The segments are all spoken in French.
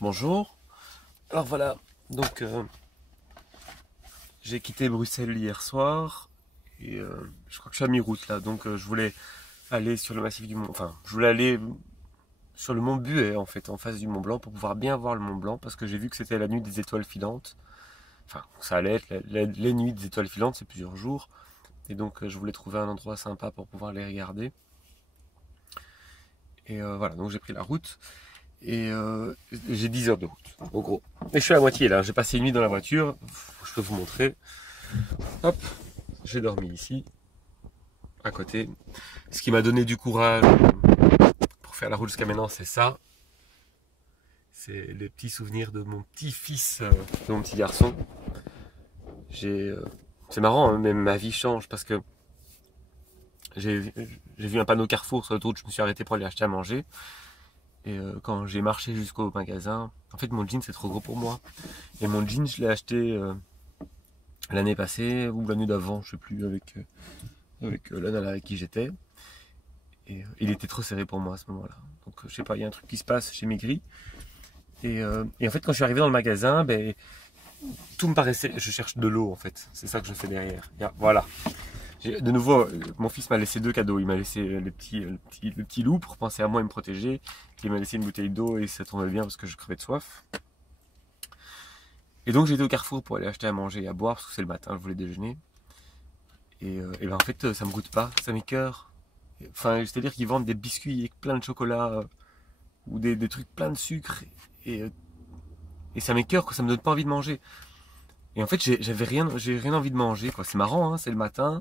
Bonjour. Alors voilà, donc j'ai quitté Bruxelles hier soir et je crois que je suis à mi-route là. Donc je voulais aller sur le massif du Mont, enfin je voulais aller sur le mont Buet en fait, en face du Mont Blanc pour pouvoir bien voir le Mont Blanc parce que j'ai vu que c'était la nuit des étoiles filantes. Enfin, ça allait être les nuits des étoiles filantes, c'est plusieurs jours et donc je voulais trouver un endroit sympa pour pouvoir les regarder. Et voilà, donc j'ai pris la route. Et j'ai 10 heures de route, en gros. Et je suis à la moitié là, j'ai passé une nuit dans la voiture, je peux vous montrer. Hop, j'ai dormi ici, à côté. Ce qui m'a donné du courage pour faire la route jusqu'à maintenant, c'est ça. C'est les petits souvenirs de mon petit-fils, de mon petit garçon. C'est marrant, hein, même ma vie change parce que j'ai vu un panneau Carrefour sur l'autoroute, je me suis arrêté pour aller acheter à manger. Et quand j'ai marché jusqu'au magasin, en fait mon jean c'est trop gros pour moi. Et mon jean je l'ai acheté l'année passée ou l'année d'avant, je sais plus, avec la nana avec qui j'étais. Et il était trop serré pour moi à ce moment-là. Donc je sais pas, il y a un truc qui se passe, j'ai maigri. Et en fait quand je suis arrivé dans le magasin, ben, tout me paraissait... Je cherche de l'eau en fait, c'est ça que je fais derrière. Voilà. De nouveau, mon fils m'a laissé deux cadeaux. Il m'a laissé le petit loup pour penser à moi et me protéger. Il m'a laissé une bouteille d'eau et ça tombait bien parce que je crevais de soif. Et donc j'étais au Carrefour pour aller acheter à manger et à boire parce que c'est le matin, je voulais déjeuner. Et ben en fait ça me goûte pas, ça m'écoeure. Enfin, c'est-à-dire qu'ils vendent des biscuits avec plein de chocolat ou des trucs plein de sucre et, euh, et ça m'écoeure, quoi, ça me donne pas envie de manger. Et en fait j'ai rien envie de manger, quoi. C'est marrant, hein, c'est le matin.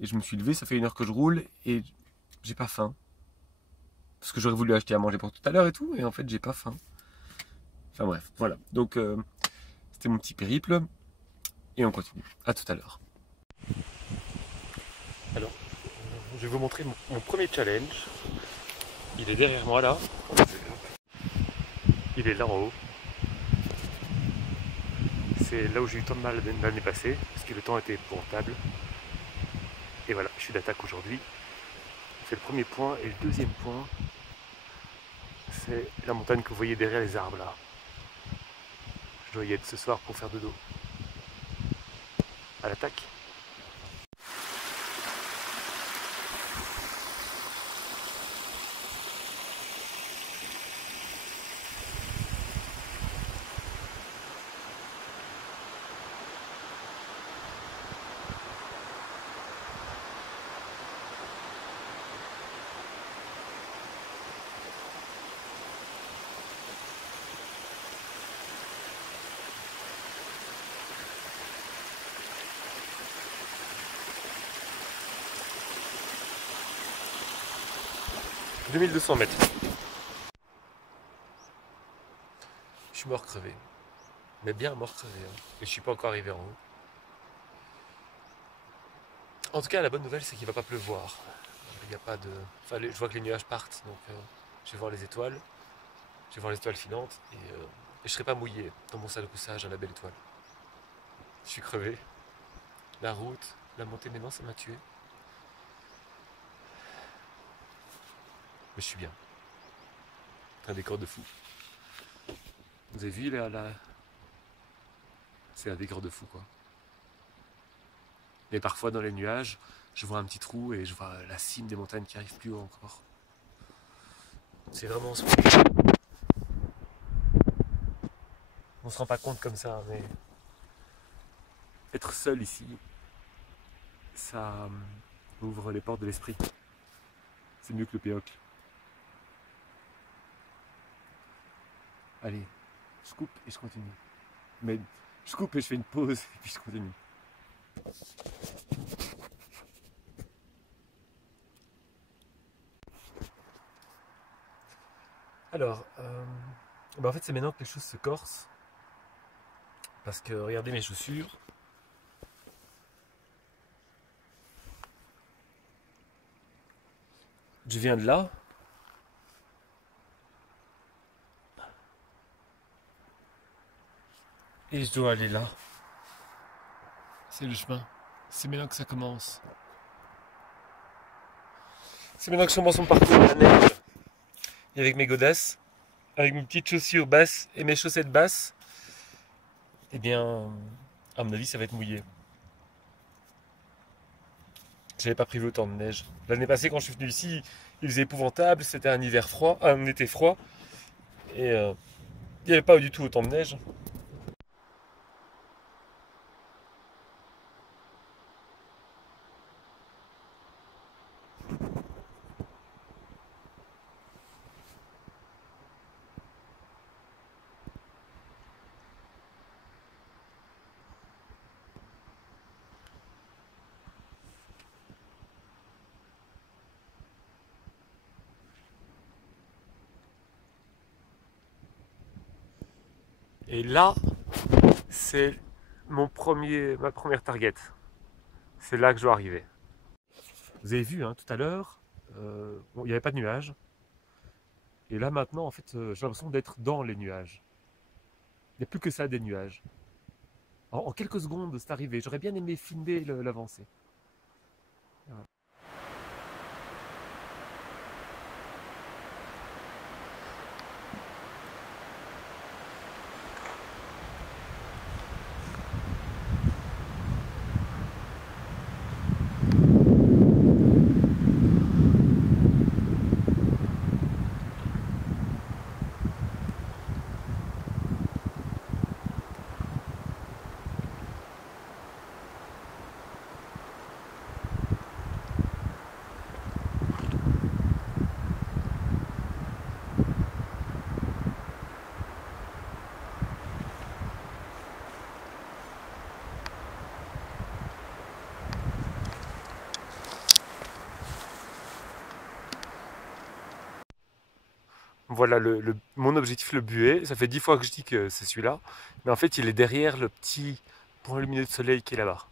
Et je me suis levé, ça fait 1 heure que je roule et j'ai pas faim. Parce que j'aurais voulu acheter à manger pour tout à l'heure et tout, et en fait j'ai pas faim. Enfin bref, voilà. Donc c'était mon petit périple, et on continue. À tout à l'heure. Alors, je vais vous montrer mon premier challenge. Il est derrière moi là. Il est là en haut. C'est là où j'ai eu tant de mal l'année passée, parce que le temps était épouvantable. Et voilà, je suis d'attaque aujourd'hui. C'est le premier point, et le deuxième point, c'est la montagne que vous voyez derrière les arbres là. Je dois y être ce soir pour faire dodo. À l'attaque. « 2200 mètres. Je suis mort crevé. Mais bien mort crevé. Hein. Et je suis pas encore arrivé en haut. En tout cas, la bonne nouvelle, c'est qu'il va pas pleuvoir. Il n'y a pas de... Enfin, je vois que les nuages partent, donc je vais voir les étoiles. Je vais voir les étoiles filantes et je serai pas mouillé dans mon sac de couchage à la belle étoile. Je suis crevé. La route, la montée maintenant, ça m'a tué. Mais je suis bien. C'est un décor de fou. Vous avez vu là. C'est un décor de fou, quoi. Et parfois, dans les nuages, je vois un petit trou et je vois la cime des montagnes qui arrive plus haut encore. C'est vraiment ce que... On se rend pas compte comme ça, mais être seul ici, ça ouvre les portes de l'esprit. C'est mieux que le péocle. Allez, je coupe et je continue. Mais je coupe et je fais une pause et puis je continue. Alors, en fait c'est maintenant que les choses se corsent. Parce que regardez mes chaussures. Je viens de là. Et je dois aller là. C'est le chemin. C'est maintenant que ça commence. C'est maintenant que je commence mon parcours à la neige. Et avec mes godasses. avec mes petites chaussures basses et mes chaussettes basses, eh bien, à mon avis, ça va être mouillé. J'avais pas prévu autant de neige. L'année passée, quand je suis venu ici, il faisait épouvantable, c'était un hiver froid, un été froid, et il n'y avait pas du tout autant de neige. Et là, c'est ma première target. C'est là que je dois arriver. Vous avez vu, hein, tout à l'heure, bon, il n'y avait pas de nuages. Et là maintenant, en fait, j'ai l'impression d'être dans les nuages. Il n'y a plus que ça des nuages. En quelques secondes, c'est arrivé. J'aurais bien aimé filmer l'avancée. Voilà. Voilà mon objectif, le buet. Ça fait 10 fois que je dis que c'est celui-là. Mais en fait, il est derrière le petit point lumineux de soleil qui est là-bas.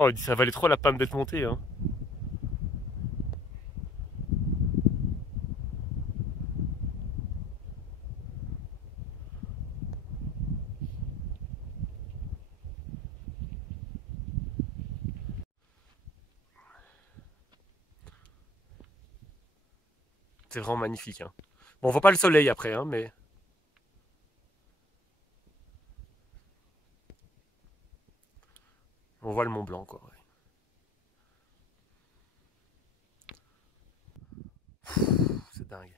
Oh, ça valait trop la peine d'être monté, hein. C'est vraiment magnifique, hein. Bon, on voit pas le soleil après, hein, mais on voit le Mont Blanc, quoi. C'est dingue.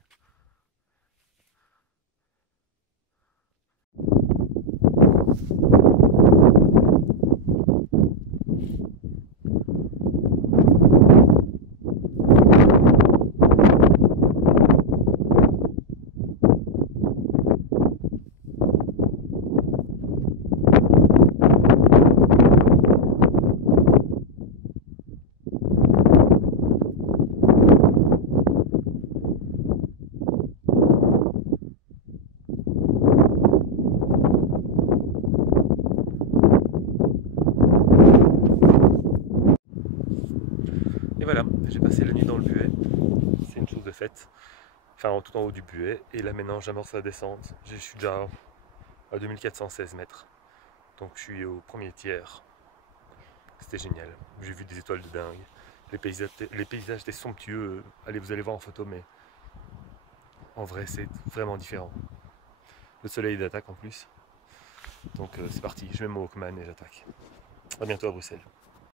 Et voilà, j'ai passé la nuit dans le buet. C'est une chose de faite. Enfin, tout en haut du buet. Et là, maintenant, j'amorce la descente. Je suis déjà à 2416 mètres. Donc, je suis au premier tiers. C'était génial. J'ai vu des étoiles de dingue. Les paysages étaient somptueux. Allez, vous allez voir en photo, mais en vrai, c'est vraiment différent. Le soleil d'attaque en plus. Donc, c'est parti. Je mets mon Walkman et j'attaque. A bientôt à Bruxelles.